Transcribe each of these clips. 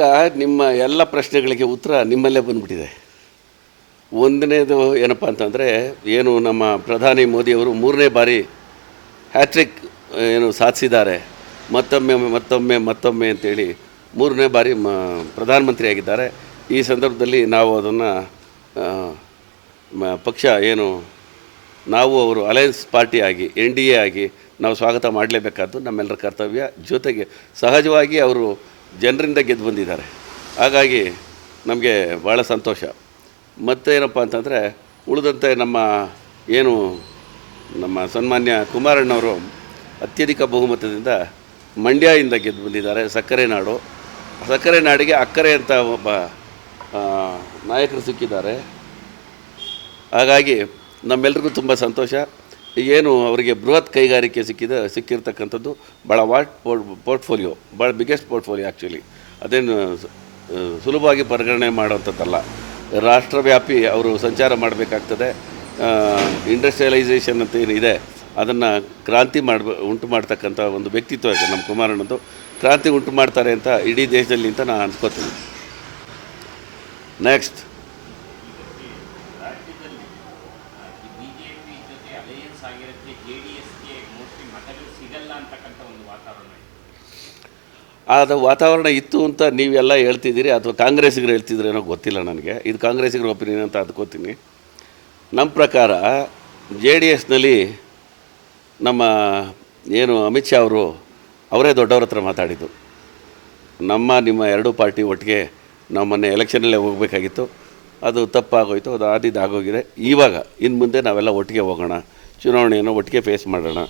ಈಗ ನಿಮ್ಮ ಎಲ್ಲ ಪ್ರಶ್ನೆಗಳಿಗೆ ಉತ್ತರ ನಿಮ್ಮಲ್ಲೇ ಬಂದುಬಿಟ್ಟಿದೆ. ಒಂದನೇದು ಏನಪ್ಪ ಅಂತಂದರೆ, ಏನು ನಮ್ಮ ಪ್ರಧಾನಿ ಮೋದಿಯವರು 3ನೇ ಬಾರಿ ಹ್ಯಾಟ್ರಿಕ್ ಏನು ಸಾಧಿಸಿದ್ದಾರೆ, ಮತ್ತೊಮ್ಮೆ ಅಂತೇಳಿ 3ನೇ ಬಾರಿ ಪ್ರಧಾನಮಂತ್ರಿಯಾಗಿದ್ದಾರೆ. ಈ ಸಂದರ್ಭದಲ್ಲಿ ನಾವು ಅದನ್ನು ಪಕ್ಷ ಏನು ನಾವು ಅವರು ಅಲಯನ್ಸ್ ಪಾರ್ಟಿ ಆಗಿ NDA ಆಗಿ ನಾವು ಸ್ವಾಗತ ಮಾಡಲೇಬೇಕಾದ್ದು ನಮ್ಮೆಲ್ಲರ ಕರ್ತವ್ಯ. ಜೊತೆಗೆ ಸಹಜವಾಗಿ ಅವರು ಜನರಿಂದ ಗೆದ್ದು ಬಂದಿದ್ದಾರೆ, ಹಾಗಾಗಿ ನಮಗೆ ಭಾಳ ಸಂತೋಷ. ಮತ್ತೇನಪ್ಪ ಅಂತಂದರೆ, ಉಳಿದಂತೆ ನಮ್ಮ ಸನ್ಮಾನ್ಯ ಕುಮಾರಣ್ಣವರು ಅತ್ಯಧಿಕ ಬಹುಮತದಿಂದ ಮಂಡ್ಯದಿಂದ ಗೆದ್ದು ಬಂದಿದ್ದಾರೆ. ಸಕ್ಕರೆ ನಾಡಿಗೆ ಅಕ್ಕರೆ ಅಂತ ಒಬ್ಬ ನಾಯಕರು ಸಿಕ್ಕಿದ್ದಾರೆ. ಹಾಗಾಗಿ ನಮ್ಮೆಲ್ರಿಗೂ ತುಂಬ ಸಂತೋಷ. ಏನು ಅವರಿಗೆ ಬೃಹತ್ ಕೈಗಾರಿಕೆ ಸಿಕ್ಕಿರ್ತಕ್ಕಂಥದ್ದು ಭಾಳ ಪೋರ್ಟ್ಫೋಲಿಯೋ, ಭಾಳ ಬಿಗ್ಗೆಸ್ಟ್ ಪೋರ್ಟ್ಫೋಲಿಯೋ. ಆ್ಯಕ್ಚುಲಿ ಅದೇನು ಸುಲಭವಾಗಿ ಪರಿಗಣನೆ ಮಾಡೋವಂಥದ್ದಲ್ಲ. ರಾಷ್ಟ್ರವ್ಯಾಪಿ ಅವರು ಸಂಚಾರ ಮಾಡಬೇಕಾಗ್ತದೆ. ಇಂಡಸ್ಟ್ರಿಯಲೈಸೇಷನ್ ಅಂತ ಏನಿದೆ ಅದನ್ನು ಉಂಟು ಮಾಡ್ತಕ್ಕಂಥ ಒಂದು ವ್ಯಕ್ತಿತ್ವ ಇದೆ ನಮ್ಮ ಕುಮಾರಣ್ಣದು. ಕ್ರಾಂತಿ ಉಂಟು ಮಾಡ್ತಾರೆ ಅಂತ ಇಡೀ ದೇಶದಲ್ಲಿ ಅಂತ ನಾನು ಅನ್ಕೋತೀನಿ. ನೆಕ್ಸ್ಟ್, ಅದು ವಾತಾವರಣ ಇತ್ತು ಅಂತ ನೀವೆಲ್ಲ ಹೇಳ್ತಿದ್ದೀರಿ, ಅಥವಾ ಕಾಂಗ್ರೆಸ್ಸಿಗರು ಹೇಳ್ತಿದ್ರೇನೋ ಗೊತ್ತಿಲ್ಲ ನನಗೆ. ಇದು ಕಾಂಗ್ರೆಸ್ಸಿಗರ ಒಪಿನಿಯನ್ ಅಂತ ಅದ್ಕೋತೀನಿ. ನಮ್ಮ ಪ್ರಕಾರ JDSನಲ್ಲಿ ನಮ್ಮ ಏನು ಅಮಿತ್ ಶಾ ಅವರೇ ದೊಡ್ಡವ್ರ ಹತ್ರ ಮಾತಾಡಿದ್ದು. ನಿಮ್ಮ ಎರಡೂ ಪಾರ್ಟಿ ಒಟ್ಟಿಗೆ ನಾವು ಮೊನ್ನೆ ಎಲೆಕ್ಷನಲ್ಲೇ ಹೋಗಬೇಕಾಗಿತ್ತು, ಅದು ತಪ್ಪಾಗೋಯ್ತು, ಅದು ಆಗೋಗಿದೆ. ಇವಾಗ ಇನ್ನು ಮುಂದೆ ನಾವೆಲ್ಲ ಒಟ್ಟಿಗೆ ಹೋಗೋಣ, ಚುನಾವಣೆಯನ್ನು ಒಟ್ಟಿಗೆ ಫೇಸ್ ಮಾಡೋಣ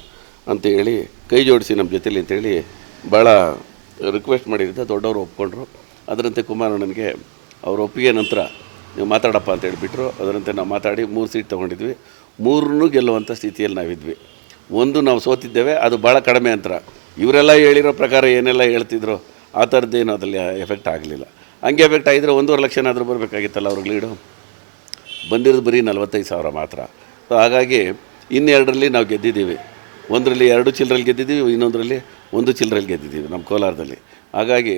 ಅಂತೇಳಿ ಕೈ ಜೋಡಿಸಿ ನಮ್ಮ ಜೊತೆಲಿ ಅಂತೇಳಿ ಭಾಳ ರಿಕ್ವೆಸ್ಟ್ ಮಾಡಿದ್ದೆ. ದೊಡ್ಡವರು ಒಪ್ಕೊಂಡ್ರು. ಅದರಂತೆ ಕುಮಾರಣ್ಣನಿಗೆ ಅವ್ರ ಒಪ್ಪಿಗೆ ನಂತರ ನೀವು ಮಾತಾಡಪ್ಪ ಅಂತ ಹೇಳಿಬಿಟ್ರು. ಅದರಂತೆ ನಾವು ಮಾತಾಡಿ 3 ಸೀಟ್ ತೊಗೊಂಡಿದ್ವಿ. 3 ಗೆಲ್ಲುವಂಥ ಸ್ಥಿತಿಯಲ್ಲಿ ನಾವಿದ್ವಿ. ಒಂದು ನಾವು ಸೋತಿದ್ದೇವೆ, ಅದು ಭಾಳ ಕಡಿಮೆ ಅಂತರ. ಇವರೆಲ್ಲ ಹೇಳಿರೋ ಪ್ರಕಾರ ಏನೆಲ್ಲ ಹೇಳ್ತಿದ್ರು ಆ ಥರದ್ದೇನು ಅದರಲ್ಲಿ ಎಫೆಕ್ಟ್ ಆಗಲಿಲ್ಲ. ಹಂಗೆ ಎಫೆಕ್ಟ್ ಆಗಿದ್ರೆ 1.5 ಲಕ್ಷನಾದರೂ ಬರಬೇಕಾಗಿತ್ತಲ್ಲ ಅವ್ರಿಗೆ ಲೀಡು. ಬಂದಿರೋದು ಬರೀ 45,000 ಮಾತ್ರ. ಸೊ ಹಾಗಾಗಿ ಇನ್ನೆರಡರಲ್ಲಿ ನಾವು ಗೆದ್ದಿದ್ದೀವಿ. ಒಂದರಲ್ಲಿ 2 ಚಿಲ್ಲರಲ್ಲಿ ಗೆದ್ದಿದ್ದೀವಿ, ಇನ್ನೊಂದರಲ್ಲಿ 1 ಚಿಲ್ಲರಲ್ಲಿ ಗೆದ್ದಿದ್ದೀವಿ ನಮ್ಮ ಕೋಲಾರದಲ್ಲಿ. ಹಾಗಾಗಿ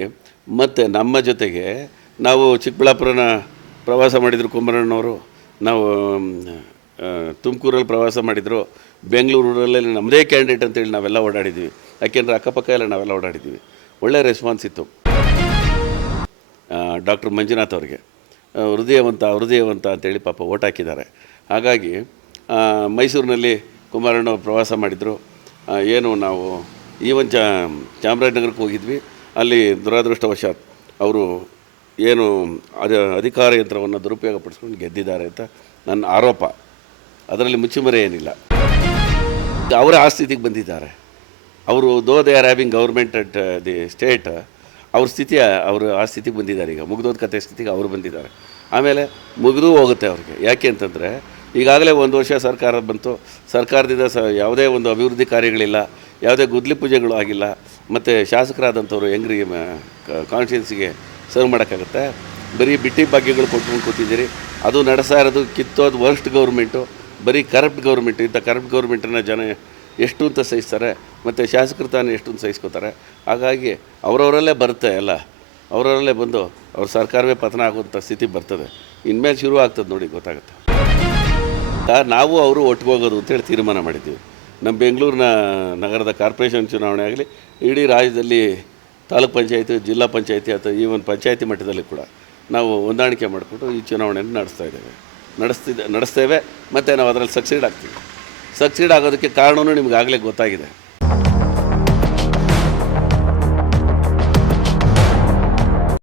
ಮತ್ತು ನಮ್ಮ ಜೊತೆಗೆ ನಾವು ಚಿಕ್ಕಬಳ್ಳಾಪುರನ ಪ್ರವಾಸ ಮಾಡಿದರು ಕುಮಾರಣ್ಣವರು, ನಾವು ತುಮಕೂರಲ್ಲಿ ಪ್ರವಾಸ ಮಾಡಿದರು, ಬೆಂಗಳೂರಲ್ಲಿ ನಮ್ಮದೇ ಕ್ಯಾಂಡಿಡೇಟ್ ಅಂತೇಳಿ ನಾವೆಲ್ಲ ಓಡಾಡಿದ್ವಿ. ಯಾಕೆಂದರೆ ಅಕ್ಕಪಕ್ಕ ಎಲ್ಲ ನಾವೆಲ್ಲ ಓಡಾಡಿದ್ವಿ. ಒಳ್ಳೆ ರೆಸ್ಪಾನ್ಸ್ ಇತ್ತು. ಡಾಕ್ಟರ್ ಮಂಜುನಾಥ್ ಅವರಿಗೆ ಹೃದಯವಂತ ಅಂತೇಳಿ ಪಾಪ ಓಟ್ ಹಾಕಿದ್ದಾರೆ. ಹಾಗಾಗಿ ಮೈಸೂರಿನಲ್ಲಿ ಕುಮಾರಣ್ಣವ್ರು ಪ್ರವಾಸ ಮಾಡಿದರು. ಏನು ನಾವು ಈವನ್ ಚಾಮರಾಜನಗರಕ್ಕೆ ಹೋಗಿದ್ವಿ. ಅಲ್ಲಿ ದುರದೃಷ್ಟವಶಾತ್ ಅವರು ಏನು ಅಧಿಕಾರ ಯಂತ್ರವನ್ನು ದುರುಪಯೋಗಪಡಿಸ್ಕೊಂಡು ಗೆದ್ದಿದ್ದಾರೆ ಅಂತ ನನ್ನ ಆರೋಪ. ಅದರಲ್ಲಿ ಮುಚ್ಚುಮರೆ ಏನಿಲ್ಲ. ಅವರೇ ಆ ಸ್ಥಿತಿಗೆ ಬಂದಿದ್ದಾರೆ. ಅವರು they are having government at the state, ಅವರು ಆ ಸ್ಥಿತಿಗೆ ಬಂದಿದ್ದಾರೆ. ಈಗ ಮುಗಿದೋದ ಕತೆ ಸ್ಥಿತಿಗೆ ಅವರು ಬಂದಿದ್ದಾರೆ. ಆಮೇಲೆ ಮುಗಿದು ಹೋಗುತ್ತೆ ಅವ್ರಿಗೆ. ಯಾಕೆ ಅಂತಂದರೆ ಈಗಾಗಲೇ 1 ವರ್ಷ ಸರ್ಕಾರ ಬಂತು. ಸರ್ಕಾರದಿಂದ ಯಾವುದೇ ಒಂದು ಅಭಿವೃದ್ಧಿ ಕಾರ್ಯಗಳಿಲ್ಲ, ಯಾವುದೇ ಗುದ್ಲಿ ಪೂಜೆಗಳು ಆಗಿಲ್ಲ. ಮತ್ತು ಶಾಸಕರಾದಂಥವ್ರು ಹೆಂಗ್ರಿ ಕಾನ್ಸ್ಟಿಟ್ಯೂನ್ಸಿಗೆ ಸರ್ವ್ ಮಾಡೋಕ್ಕಾಗುತ್ತೆ? ಬರೀ ಬಿಟ್ಟಿ ಭಾಗ್ಯಗಳು ಕೊಟ್ಕೊಂಡು ಕೂತಿದ್ದೀರಿ. ಅದು ನಡೆಸ್ತಾ ಇರೋದು ಕಿತ್ತೋದು ವರ್ಸ್ಟ್ ಗೌರ್ಮೆಂಟು, ಬರೀ ಕರಪ್ಟ್ ಗೌರ್ಮೆಂಟು. ಇಂಥ ಕರಪ್ಟ್ ಗೌರ್ಮೆಂಟನ್ನು ಜನ ಎಷ್ಟು ಅಂತ ಸಹಿಸ್ತಾರೆ, ಮತ್ತು ಶಾಸಕರು ತಾನೇ ಎಷ್ಟು ಅಂತ ಸಹಿಸ್ಕೋತಾರೆ. ಹಾಗಾಗಿ ಅವರವರಲ್ಲೇ ಬರುತ್ತೆ ಎಲ್ಲ, ಅವರವರಲ್ಲೇ ಬಂದು ಅವ್ರ ಸರ್ಕಾರವೇ ಪತನ ಆಗುವಂಥ ಸ್ಥಿತಿ ಬರ್ತದೆ. ಇನ್ಮೇಲೆ ಶುರು ಆಗ್ತದೆ ನೋಡಿ, ಗೊತ್ತಾಗುತ್ತೆ. ನಾವು ಅವರು ಒಟ್ಟಿಗೆ ಹೋಗೋದು ಅಂತೇಳಿ ತೀರ್ಮಾನ ಮಾಡಿದ್ದೀವಿ. ನಮ್ಮ ಬೆಂಗಳೂರಿನ ನಗರದ ಕಾರ್ಪೊರೇಷನ್ ಚುನಾವಣೆ ಆಗಲಿ, ಇಡೀ ರಾಜ್ಯದಲ್ಲಿ ತಾಲೂಕ್ ಪಂಚಾಯತಿ, ಜಿಲ್ಲಾ ಪಂಚಾಯತಿ ಅಥವಾ ಈವನ್ ಪಂಚಾಯತಿ ಮಟ್ಟದಲ್ಲಿ ಕೂಡ ನಾವು ಹೊಂದಾಣಿಕೆ ಮಾಡಿಕೊಂಡು ಈ ಚುನಾವಣೆಯನ್ನು ನಡೆಸ್ತೇವೆ. ಮತ್ತು ನಾವು ಅದರಲ್ಲಿ ಸಕ್ಸೀಡ್ ಆಗೋದಕ್ಕೆ ಕಾರಣವೂ ನಿಮಗಾಗಲೇ ಗೊತ್ತಾಗಿದೆ.